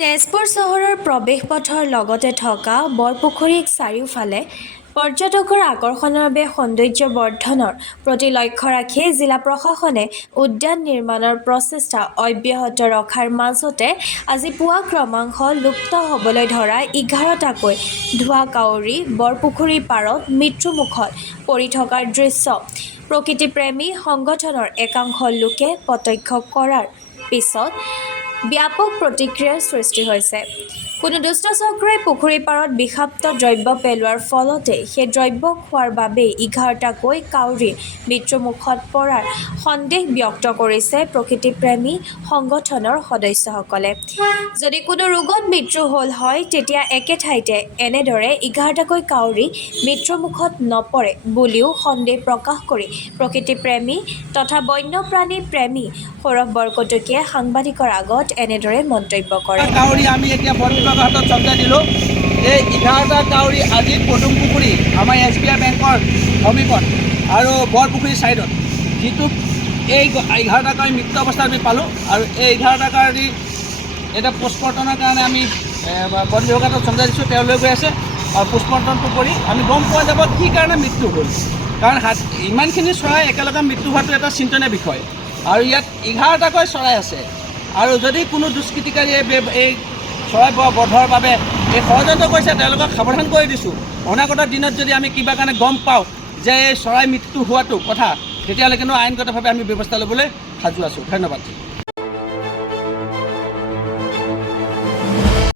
তেজপুৰ চহৰৰ প্ৰৱেশ পথৰ লগতে থকা বৰপুখুৰীক চাৰিওফালে পৰ্যটকৰ আকৰ্ষণৰ বাবে সৌন্দৰ্য বৰ্ধনৰ প্ৰতি লক্ষ্য ৰাখি জিলা প্ৰশাসনে উদ্যান নিৰ্মাণৰ প্ৰচেষ্টা অব্যাহত ৰখাৰ মাজতে আজি পুৱা ক্ৰমাংশ লুপ্ত হ'বলৈ ধৰা 11টাকৈ ধোঁৱা কাউৰী বৰপুখুৰীৰ পাৰত মৃত্যুমুখত পৰি থকাৰ দৃশ্য প্ৰকৃতিপ্ৰেমী সংগঠনৰ একাংশ লোকে প্ৰত্যক্ষ কৰাৰ পিছত ব্যাপক প্ৰতিক্ৰিয়াৰ সৃষ্টি হৈছে। কোনো দুষ্ট চক্ৰই পুখুৰীৰ পাৰত বিষাক্ত দ্ৰব্য পেলোৱাৰ ফলতে সেই দ্ৰব্য খোৱাৰ বাবেই 11টাকৈ কাউৰী মৃত্যুমুখত পৰাৰ সন্দেহ ব্যক্ত কৰিছে প্ৰকৃতিপ্ৰেমী সংগঠনৰ সদস্যসকলে। যদি কোনো ৰোগত মৃত্যু হ'ল হয় তেতিয়া একে ঠাইতে এনেদৰে 11টাকৈ কাউৰী মৃত্যুমুখত নপৰে বুলিও সন্দেহ প্ৰকাশ কৰি প্ৰকৃতিপ্ৰেমী তথা বন্যপ্ৰাণী প্ৰেমী সৌৰভ বৰকটকীয়ে সাংবাদিকৰ আগত এনেদৰে মন্তব্য কৰে। কাউৰী আমি এতিয়া বন বিভাগৰ হাতত চম্জাই দিলোঁ। এই 11টা কাউৰী আজি পদুম পুখুৰী আমাৰ SBI বেংকৰ সমীপত আৰু বৰপুখুৰীৰ ছাইডত, যিটো এই 11টা কাউৰী মৃত্যু অৱস্থাত আমি পালোঁ। আৰু এই 11টা কাউৰী এতিয়া পোষ্টমৰ্টমৰ কাৰণে আমি বন বিভাগৰ হাতত চম্জাই দিছোঁ। তেওঁ লৈ গৈ আছে আৰু পোষ্টমৰ্টমটো কৰি আমি গম পোৱা যাব কি কাৰণে মৃত্যু হ'ল। কাৰণ ইমানখিনি চৰাই একেলগে মৃত্যু হোৱাটো এটা চিন্তনীয় বিষয়। আৰু ইয়াত 11টাকৈ চৰাই আছে আৰু যদি কোনো দুষ্কৃতিকাৰীয়ে এই চৰাই বধৰ বাবে এই ষড়যন্ত্ৰ কৰিছে তেওঁলোকক সাৱধান কৰি দিছোঁ। অনাগত দিনত যদি আমি কিবা কাৰণে গম পাওঁ যে এই চৰাই মৃত্যু হোৱাটো কথা, তেতিয়াহ'লে কিন্তু আইনগতভাৱে আমি ব্যৱস্থা ল'বলৈ সাজু আছোঁ। ধন্যবাদ।